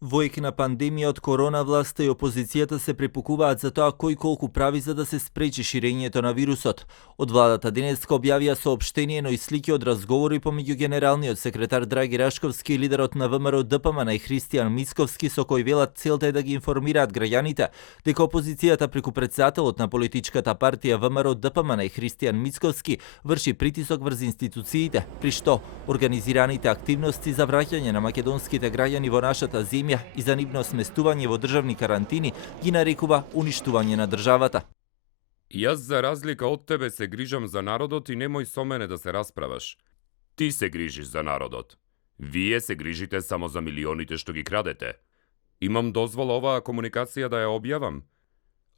Во ек на пандемија од корона, власта и опозицијата се препукуваат за тоа кој колку прави за да се спречи ширењето на вирусот. Од владата денеска објавија соопштение, но и слики од разговори помеѓу генералниот секретар Драги Рашковски и лидерот на ВМРО ДПМН и Христијан Мицковски, со кој велат целта е да ги информираат граѓаните дека опозицијата преку претседателот на политичката партија ВМРО ДПМН и Христијан Мицковски врши притисок врз институциите, при што организираните активности за враќање на македонските граѓани во нашата земја и за нивно сместување во државни карантини ги нарекува уништување на државата. Јас за разлика од тебе се грижам за народот и немој со мене да се расправаш. Ти се грижиш за народот. Вие се грижите само за милионите што ги крадете. Имам дозвола оваа комуникација да ја објавам?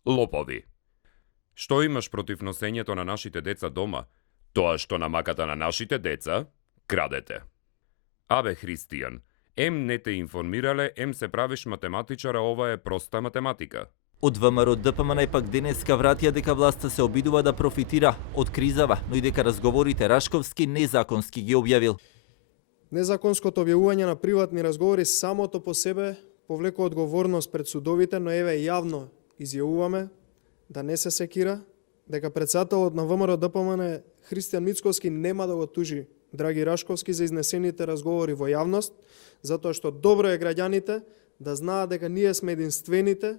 Лопови. Што имаш против носењето на нашите деца дома? Тоа што на маката на нашите деца крадете. Абе, Христијан, ем не те информирале, ем се правиш математичар, а ова е проста математика. Од ВМРО ДПМН пак денеска вратија дека власта се обидува да профитира од кризава, но и дека разговорите Рашковски незаконски ги објавил. Незаконското објавување на приватни разговори самото по себе повлекува одговорност пред судовите, но еве јавно изјавуваме да не се секира, дека претседателот на ВМРО ДПМН Христијан Мицковски нема да го тужи Драги Рашковски за изнесените разговори во јавност, затоа што добро е граѓаните да знаат дека ние сме единствените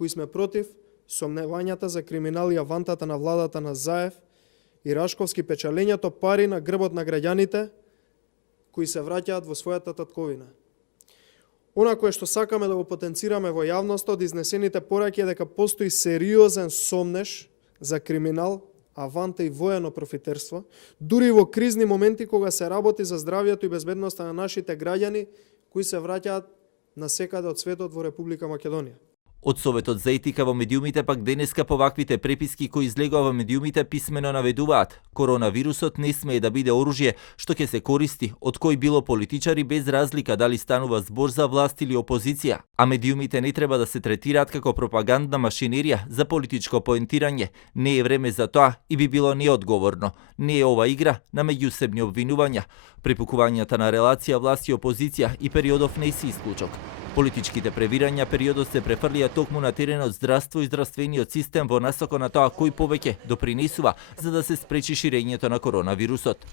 кои сме против сомневањата за криминал и авантата на владата на Заев и Рашковски, печалењето пари на грбот на граѓаните кои се враќаат во својата татковина. Она кое што сакаме да го потенцираме во јавноста од изнесените пораки е дека постои сериозен сомнеш за криминал, аванта и воено профитерство, дури во кризни моменти кога се работи за здравјето и безбедноста на нашите граѓани кои се враќаат насекаде од светот во Република Македонија. Од Советот за етика во медиумите пак денеска по ваквите преписки кои излегува во медиумите писмено наведуваат: коронавирусот не смее да биде оружје што ќе се користи од кој било политичари без разлика дали станува збор за власт или опозиција, а медиумите не треба да се третираат како пропагандна машинерија за политичко поентирање. Не е време за тоа и би било неодговорно. Не е ова игра на меѓусебни обвинувања. Препукувањата на релација власт и опозиција и периодов не се исклучок. Политичките превирања периодот се префрлија токму на теренот здравство и здравствениот систем во насока на тоа кој повеќе допринесува за да се спречи ширењето на коронавирусот.